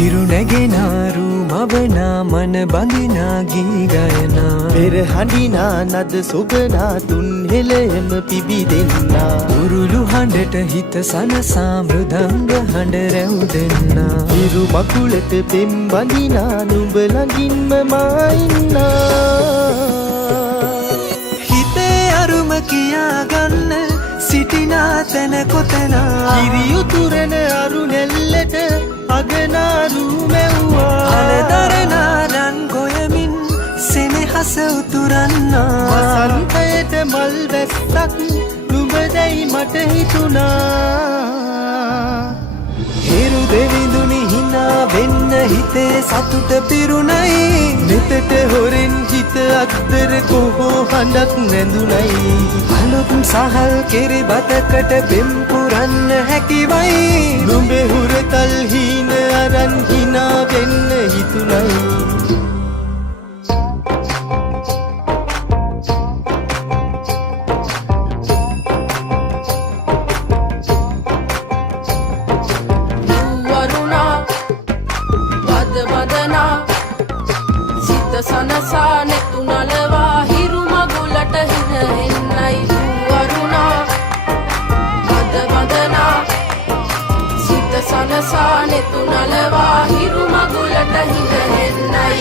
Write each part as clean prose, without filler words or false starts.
හිරු නැගෙනාරු මවනා මන බඳිනා ගී ගයනා පෙර හඬිනා නද සොබනා තුන් හෙළයම පිබිදෙන්නා උරුළු හඬට හිත සනසා මෘදංග හඬ රැව් දෙන්නා හිරු මකුලට පෙම් බඳිනා නුඹ ළඟින්ම මා ඉන්නා හිතේ අරුම කියාගන්න සිටිනා තැන කොතනා කිරියුතුරන අරු නැල්ලට අගනාරු මැව්වා අලදරනාරන් ගොයමින් සෙනෙහස උතුරන්නා වසන්තයට මල් වැස්සක් නුඹදැයි මට හිතුණා හිරු දෙවිඳුනි හිනා වෙන්න හිතේ සතුට පිරුණයි නෙතට හොරෙන් හිත අත්තර කොහෝ හඬක් නැඳුනයි අලුත් සහල් කෙරි බතකට පෙම් පුරන්න හැකිවයි නුඹේ හුරතල් හීන අරන් හිනා වෙන්න හිතුණයි සනසා නෙතු නලවා හිරු මගුලට හින එන්නයි වරුණා අද වදනා සිත සනසා නෙතු නලවා හිරු මගුලට හින එන්නයි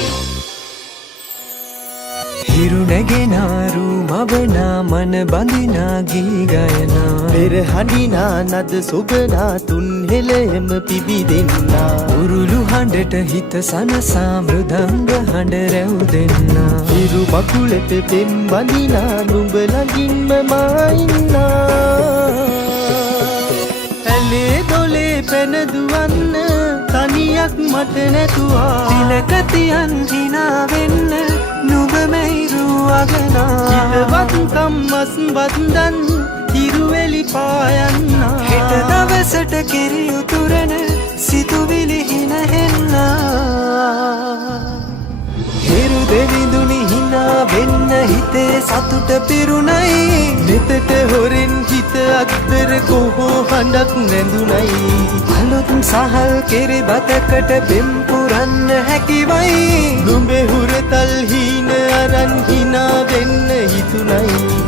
හිරු නැගෙනාරු මවනා මන බඳිනා ගී ගයනා පෙර හඬිනා නද සොබනා තුන් හෙළයම පිබිදෙන්නා උරුළු හඬට හිත සනසා මෘදංග හඬ රැව් දෙන්නා හිරු මකුලට පෙම් බඳිනා නුඹ ළඟින්ම මා ඉන්නා ඇලේ දොලේ පැන දුවන්න තනියක් මට නැතුවා තිලක තියන් හිනා වෙන්න නුඹ මෙයිරු අගනා හිතවත්කම් මස් වන්දන් හිරුවෙලි පායන්නා හෙට දවසට කිරි උතුරන සිතුවිලි හිනහෙන්නා හිරු දෙවිඳුනි හිනා වෙන්න හිතේ සතුට පිරුණයි නෙතට හොරෙන් හිත අත්තර කොහෝ හඬක් නැඳුනයි අලුත් සහල් කෙරි බතකට පෙම් පුරන්න හැකිවයි නුඹේ හුරතල් හීන අරන් හිනා වෙන්න හිතුණයි